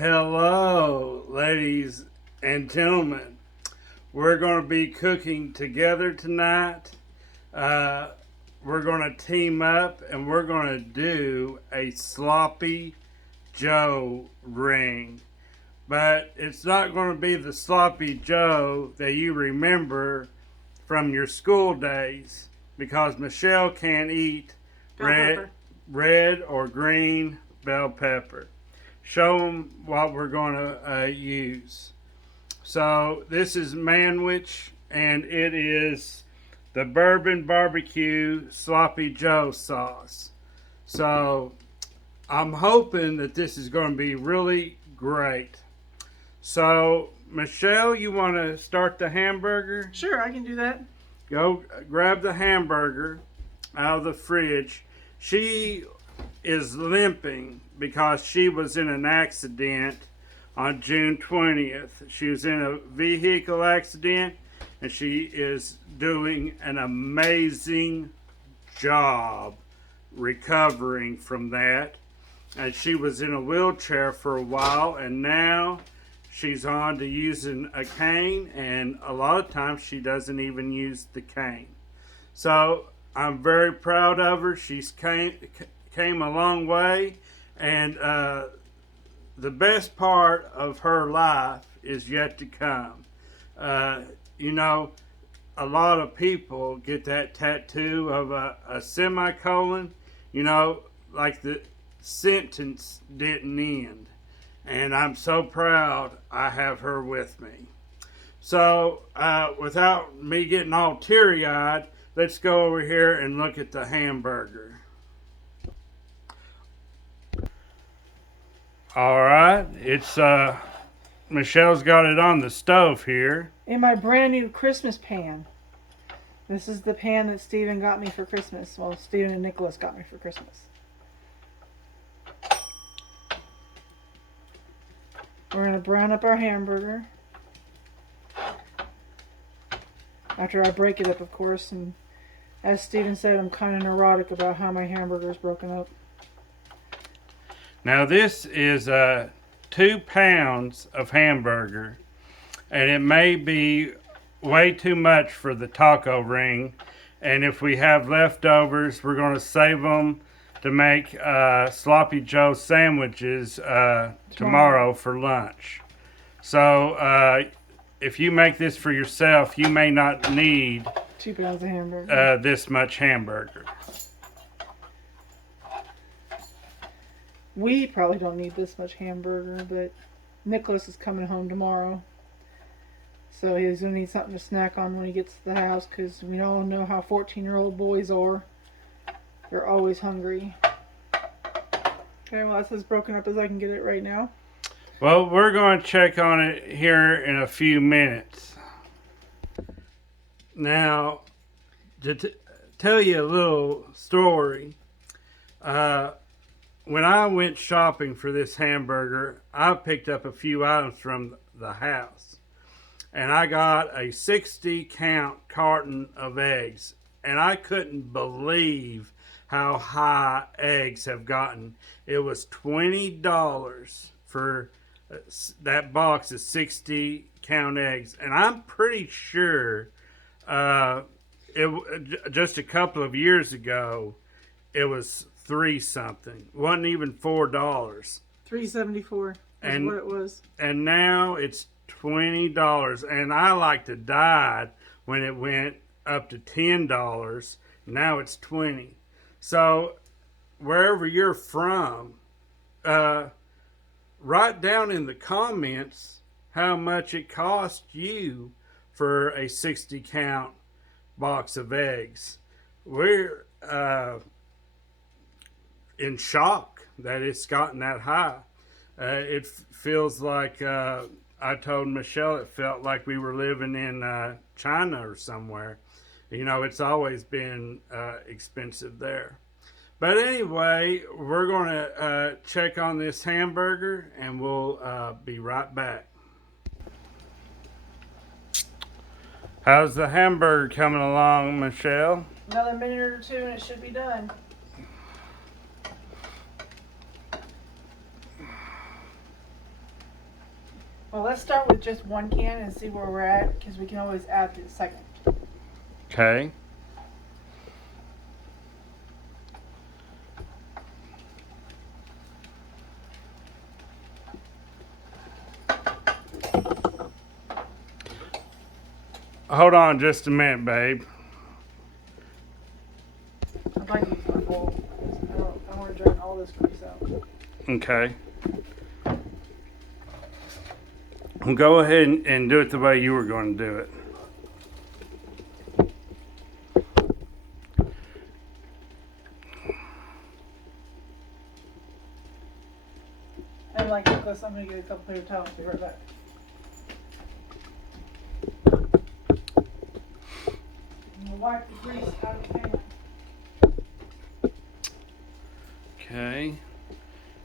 Hello, ladies and gentlemen. We're going to be cooking together tonight. Uh, we're going to team up and we're going to do a sloppy Joe ring. But it's not going to be the sloppy Joe that you remember from your school days because Michelle can't eat red or green bell pepper. Show them what we're going to use. So this is Manwich, and it is the bourbon barbecue sloppy Joe sauce. So I'm hoping that this is going to be really great. So Michelle, you want to start the hamburger? Sure, I can do that. Go grab the hamburger out of the fridge. She is limping because she was in an accident on June 20th. She was in a vehicle accident and she is doing an amazing job recovering from that. And she was in a wheelchair for a while and now she's on to using a cane, and a lot of times she doesn't even use the cane. So I'm very proud of her. She's came a long way, and the best part of her life is yet to come. You know, a lot of people get that tattoo of a semicolon, you know, like the sentence didn't end. And I'm so proud I have her with me. So, without me getting all teary-eyed, let's go over here and look at the hamburger. All right, it's Michelle's got it on the stove here. In my brand new Christmas pan. This is the pan that Steven got me for Christmas. Well, Steven and Nicholas got me for Christmas. We're going to brown up our hamburger. After I break it up, of course. And as Steven said, I'm kind of neurotic about how my hamburger is broken up. Now this is 2 pounds of hamburger. And it may be way too much for the taco ring. And if we have leftovers, we're going to save them to make sloppy Joe sandwiches tomorrow for lunch. So if you make this for yourself, you may not need 2 pounds of hamburger. This much hamburger. We probably don't need this much hamburger, but Nicholas is coming home tomorrow. So he's going to need something to snack on when he gets to the house, because we all know how 14-year-old boys are. They're always hungry. Okay, well, that's as broken up as I can get it right now. Well, we're going to check on it here in a few minutes. Now, to tell you a little story, when I went shopping for this hamburger, I picked up a few items from the house. And I got a 60 count carton of eggs. And I couldn't believe how high eggs have gotten. It was $20 for that box of 60 count eggs. And I'm pretty sure just a couple of years ago, it was $3 something. It wasn't even $4. $3.74 is what it was. And now it's $20. And I like to die when it went up to $10. Now it's $20. So wherever you're from, write down in the comments how much it cost you for a 60 count box of eggs. We're in shock that it's gotten that high. It feels like I told Michelle it felt like we were living in China or somewhere. You know, it's always been expensive there. But anyway, we're going to check on this hamburger and we'll be right back. How's the hamburger coming along, Michelle? Another minute or two and it should be done. Well, let's start with just one can and see where we're at, because we can always add the second. Okay. Hold on just a minute, babe. I'd like to use my bowl. I want to drain all this grease out. Okay. Well, go ahead and do it the way you were going to do it. And like Nicholas, I'm going to get a couple paper towels. Be right back. I'm going to wipe the grease out of the pan. Okay.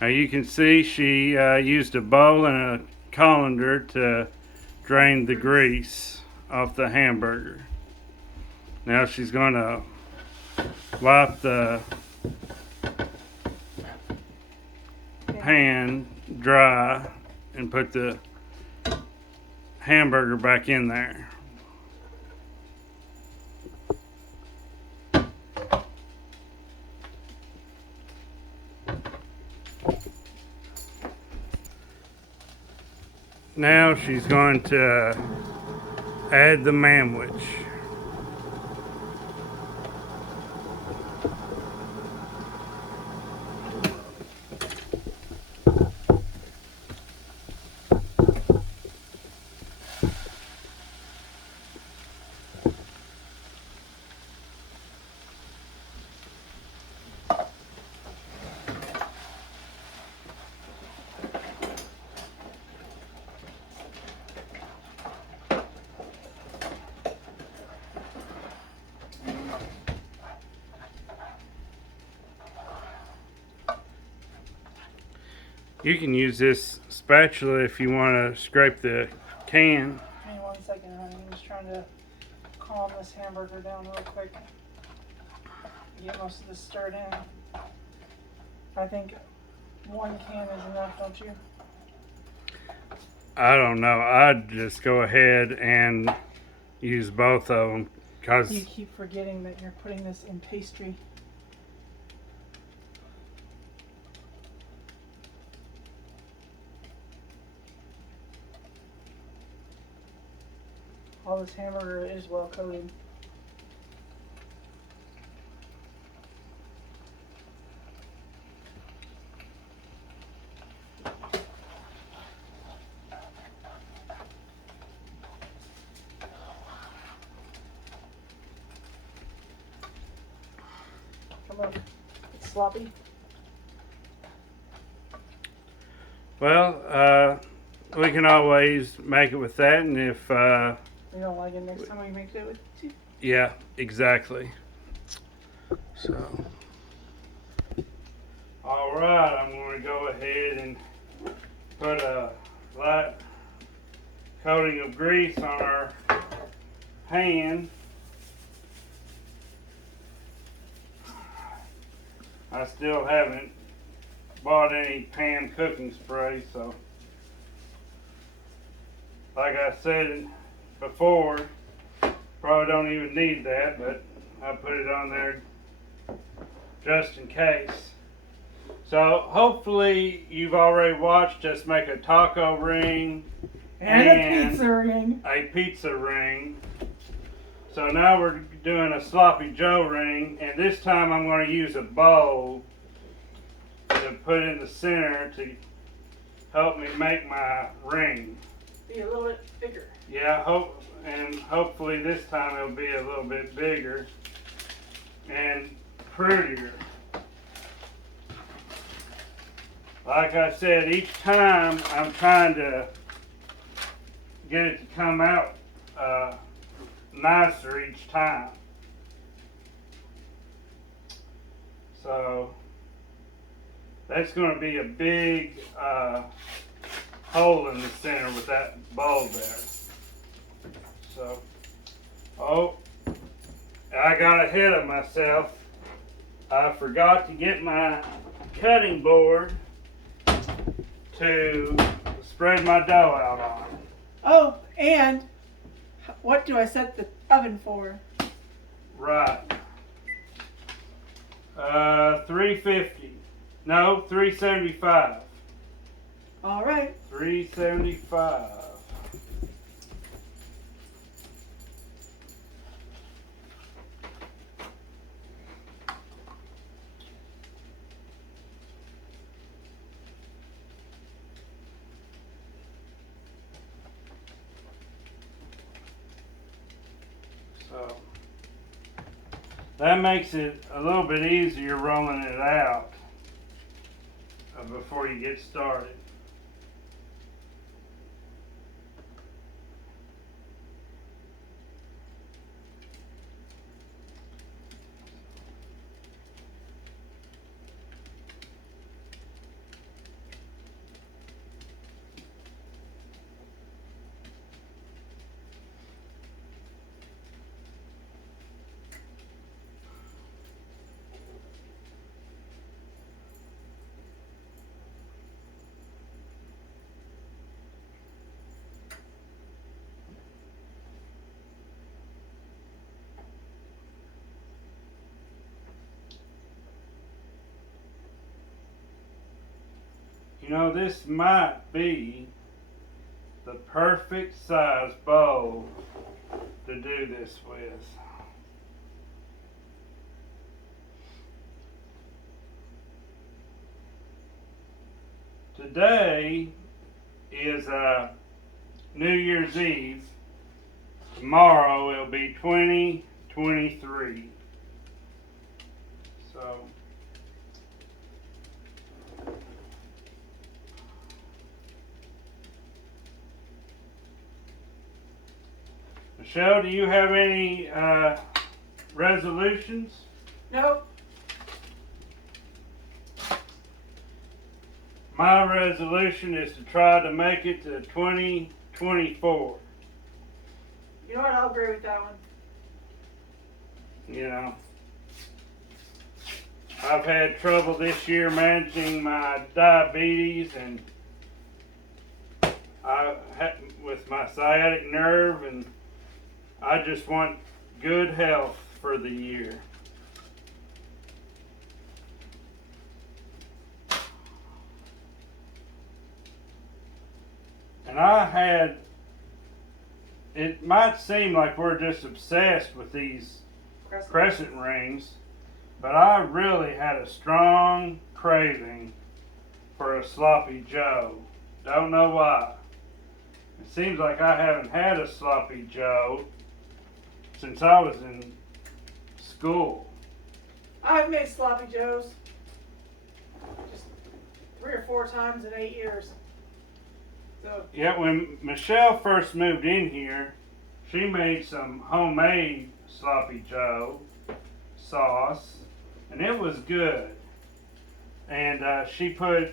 Now you can see she used a bowl and a colander to drain the grease off the hamburger. Now she's going to wipe the pan dry and put the hamburger back in there. Now she's going to add the manwich. You can use this spatula if you want to scrape the can. Hang on 1 second, honey. I'm just trying to calm this hamburger down real quick. Get most of this stirred in. I think 1 can is enough, don't you? I don't know. I'd just go ahead and use both of them because You keep forgetting that you're putting this in pastry. All this hamburger is well coated. Come on, it's sloppy. well, we can always make it with that, and if You don't like it next time we make it with two? yeah, exactly. So, all right, I'm going to go ahead and put a light coating of grease on our pan. I still haven't bought any pan cooking spray, so like I said before, probably don't even need that, but I put it on there just in case. So hopefully you've already watched us make a taco ring And a pizza ring. a pizza ring. So now we're doing a sloppy Joe ring, and this time I'm going to use a bowl to put in the center to help me make my ring. Be a little bit bigger. Yeah, hopefully this time it'll be a little bit bigger and prettier. Like I said, each time I'm trying to get it to come out nicer each time. So that's going to be a big hole in the center with that bowl there. So, oh, I got ahead of myself. I forgot to get my cutting board to spread my dough out on. Oh, and what do I set the oven for? Right. 350. No, 375. All right. 375. So that makes it a little bit easier rolling it out before you get started. You know, this might be the perfect size bowl to do this with. Today is New Year's Eve. Tomorrow it'll be 2023. So Michelle, do you have any resolutions? Nope. My resolution is to try to make it to 2024. You know what? I'll agree with that one. You know, I've had trouble this year managing my diabetes and with my sciatic nerve, and I just want good health for the year. And it might seem like we're just obsessed with these crescent rings, but I really had a strong craving for a sloppy Joe. Don't know why. It seems like I haven't had a sloppy Joe since I was in school. I've made sloppy joes just 3 or 4 times in 8 years. So Yeah, when Michelle first moved in here, she made some homemade sloppy Joe sauce, and it was good. And she put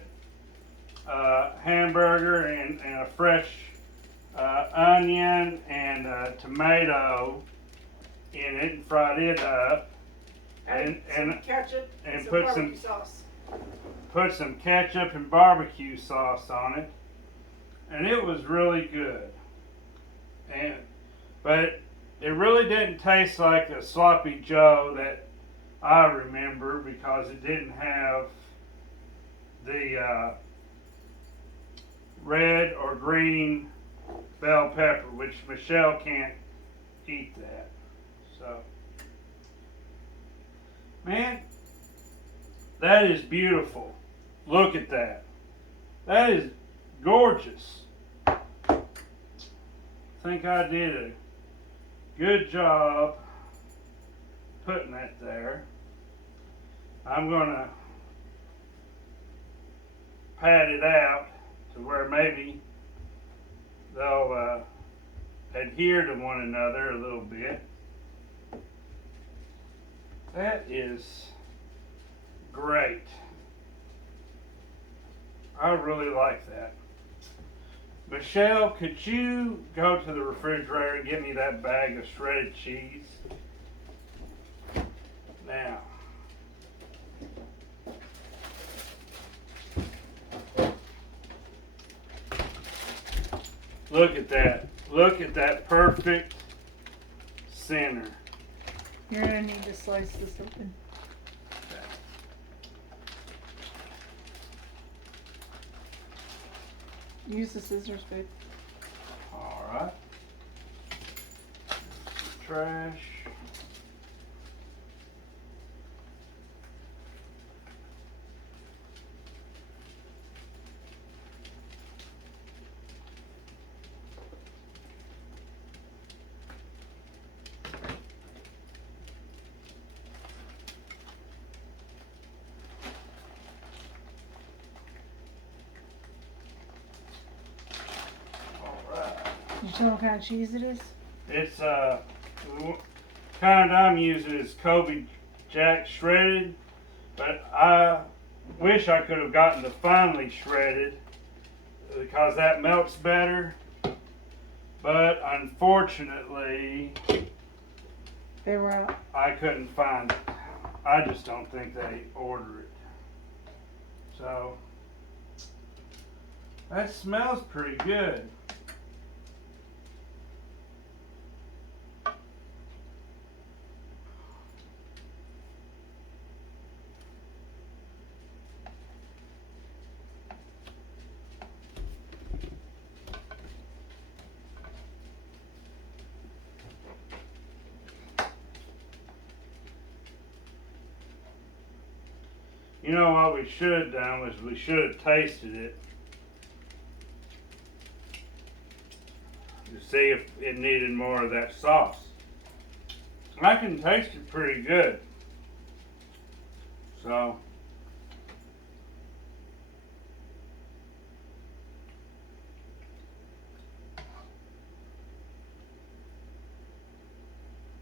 hamburger and a fresh onion and tomato in it and fried it up. and some ketchup and some put barbecue sauce. Put some ketchup and barbecue sauce on it, and it was really good. But it really didn't taste like a sloppy Joe that I remember, because it didn't have the red or green bell pepper, which Michelle can't eat that. So, man, that is beautiful. Look at that. That is gorgeous. I think I did a good job putting that there. I'm going to pat it out to where maybe they'll adhere to one another a little bit. That is great. I really like that. Michelle, could you go to the refrigerator and get me that bag of shredded cheese? Now, Look at that. Look at that perfect center. You're gonna need to slice this open. Use the scissors, babe. Alright. Trash. You tell what kind of cheese it is? It's kind I'm using is Kobe Jack shredded, but I wish I could have gotten the finely shredded because that melts better. But unfortunately, They were out. I couldn't find it. I just don't think they order it. So that smells pretty good. You know what we should have done was we should have tasted it to see if it needed more of that sauce. I can taste it pretty good. So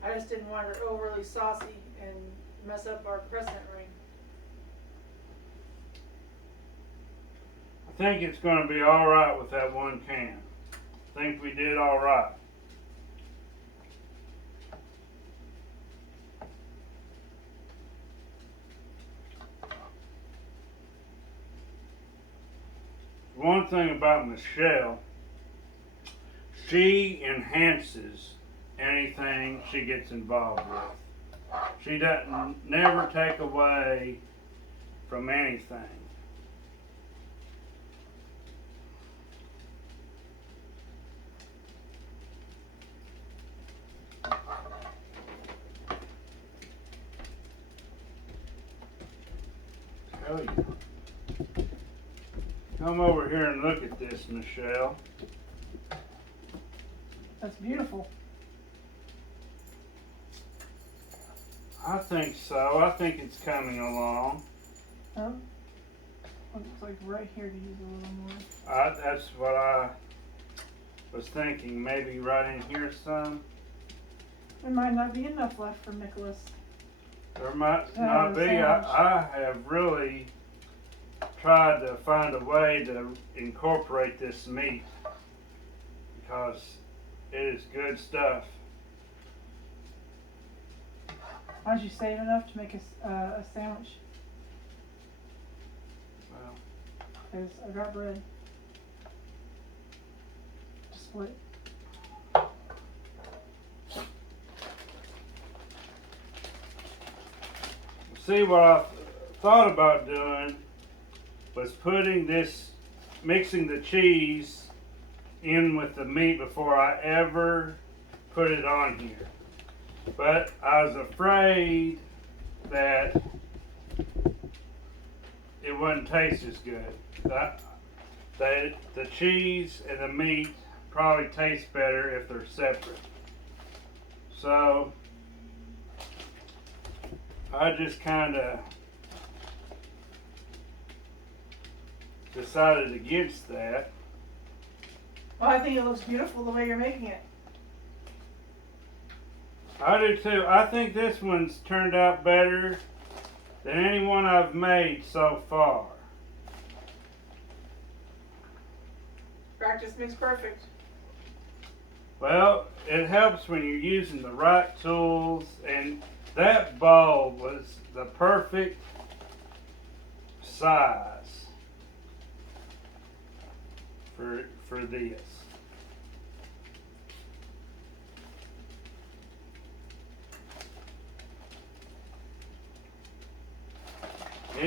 I just didn't want it overly saucy and mess up our crescent ring. I think it's going to be alright with that one can. I think we did alright. One thing about Michelle, she enhances anything she gets involved with. She doesn't never take away from anything. Tell you. Come over here and look at this, Michelle. That's beautiful. I think so. I think it's coming along. Oh, looks like right here to use a little more. That's what I was thinking. Maybe right in here some. There might not be enough left for Nicholas. There might Oh, not be. sandwich. I have really tried to find a way to incorporate this meat because it is good stuff. Why don't you save enough to make a sandwich? Well, Because I got bread to split. see what I thought about doing was mixing the cheese in with the meat before I ever put it on here. But I was afraid that it wouldn't taste as good. The cheese and the meat probably taste better if they're separate. So I just kind of decided against that. Well, I think it looks beautiful the way you're making it. I do too. I think this one's turned out better than any one I've made so far. Practice makes perfect. Well, it helps when you're using the right tools, and that bowl was the perfect size for this.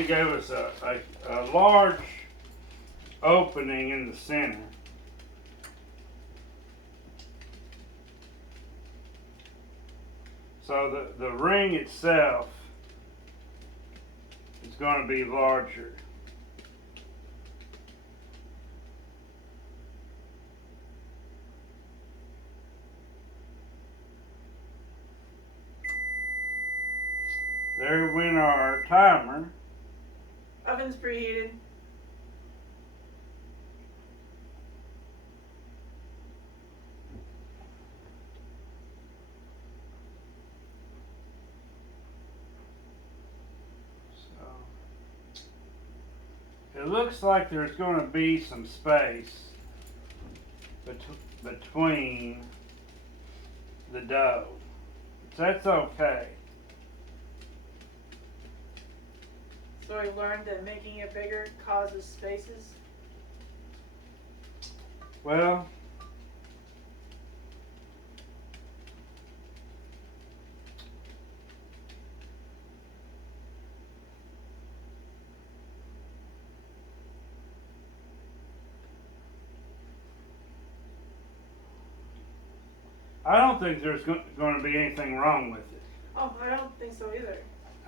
He gave us a large opening in the center. So the ring itself is going to be larger. There went our timer. Oven's preheated. It looks like there's going to be some space between the dough. That's okay. So we learned that making it bigger causes spaces. Well, I don't think there's going to be anything wrong with it. Oh, I don't think so either.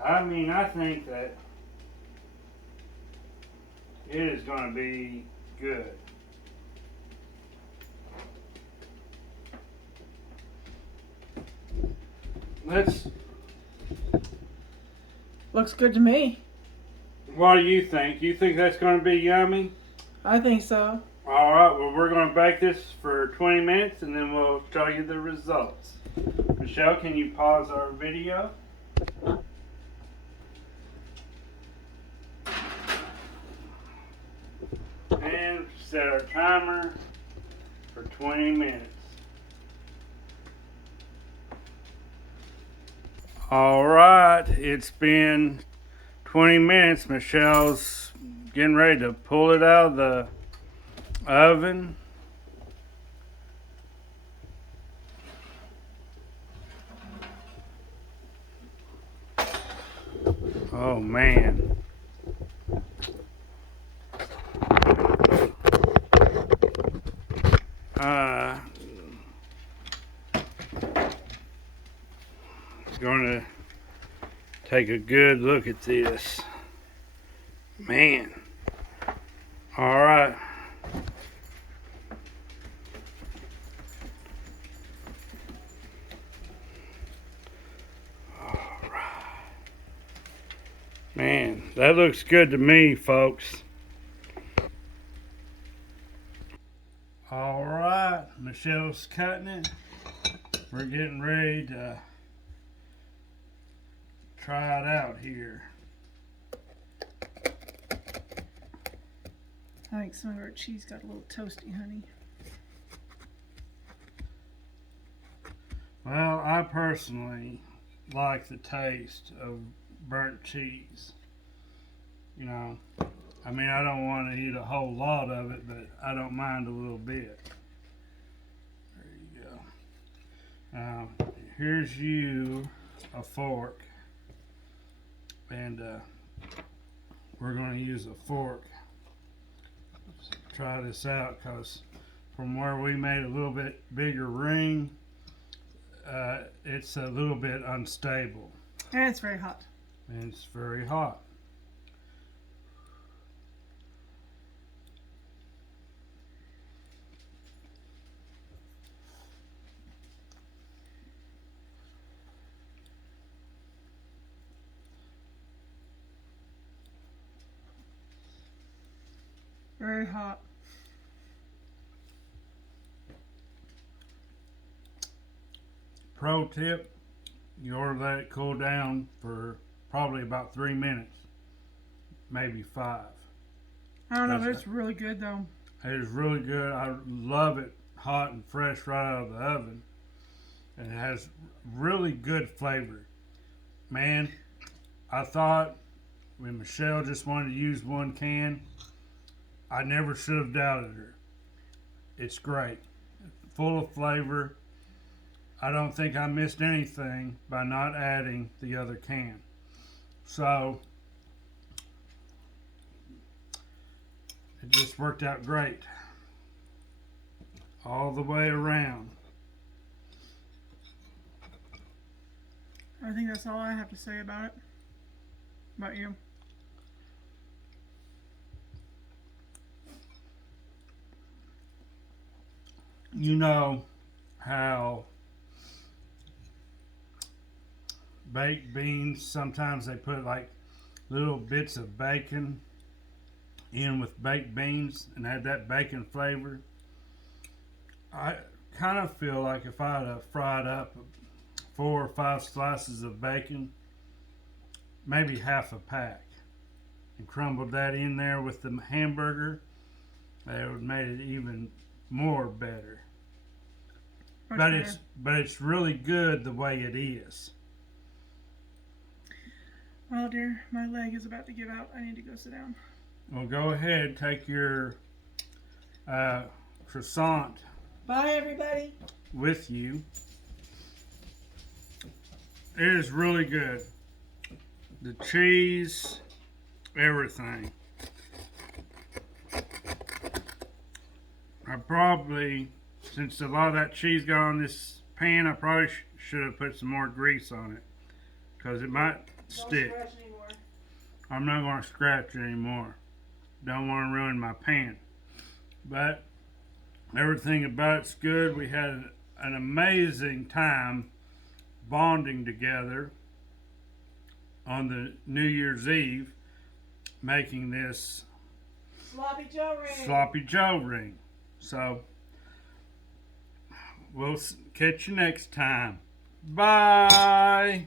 I mean, I think that it is going to be good. Let's. Looks good to me. What do you think? You think that's going to be yummy? I think so. All right. Well, we're going to bake this for 20 minutes, and then we'll show you the results. Michelle, can you pause our video? And set our timer for 20 minutes. All right, it's been 20 minutes. Michelle's getting ready to pull it out of the oven. Oh man. Gonna take a good look at this. Man. All right. All right. Man, that looks good to me, folks. All right, Michelle's cutting it. We're getting ready to try it out here. I think some of our cheese got a little toasty, honey. Well, I personally like the taste of burnt cheese. You know, I mean, I don't want to eat a whole lot of it, but I don't mind a little bit. There you go. Now, here's you a fork. And we're going to use a fork to try this out, because from where we made a little bit bigger ring, it's a little bit unstable. And it's very hot. And it's very hot. Very hot. Pro tip, you ought to let it cool down for probably about 3 minutes, maybe 5. I don't know, but it's really good though. It is really good. I love it hot and fresh right out of the oven. And it has really good flavor. Man, I thought when Michelle just wanted to use one can, I never should have doubted her. It's great. Full of flavor. I don't think I missed anything by not adding the other can. So, it just worked out great all the way around. I think that's all I have to say about it. About you. You know how baked beans, sometimes they put like little bits of bacon in with baked beans and add that bacon flavor. I kind of feel like if I had fried up 4 or 5 slices of bacon, maybe half a pack, and crumbled that in there with the hamburger, that would have made it even more better. Much But better. it's really good the way it is. Well, dear, my leg is about to give out. I need to go sit down. Well, go ahead, take your croissant Bye, everybody. with you. It is really good. The cheese, everything. I probably, since a lot of that cheese got on this pan, I probably should have put some more grease on it, because it might stick. Don't scratch anymore. I'm not going to scratch it anymore. Don't want to ruin my pan. But everything about it's good. We had an amazing time bonding together on the New Year's Eve, making this Sloppy Joe ring. Sloppy Joe ring. So we'll catch you next time. Bye.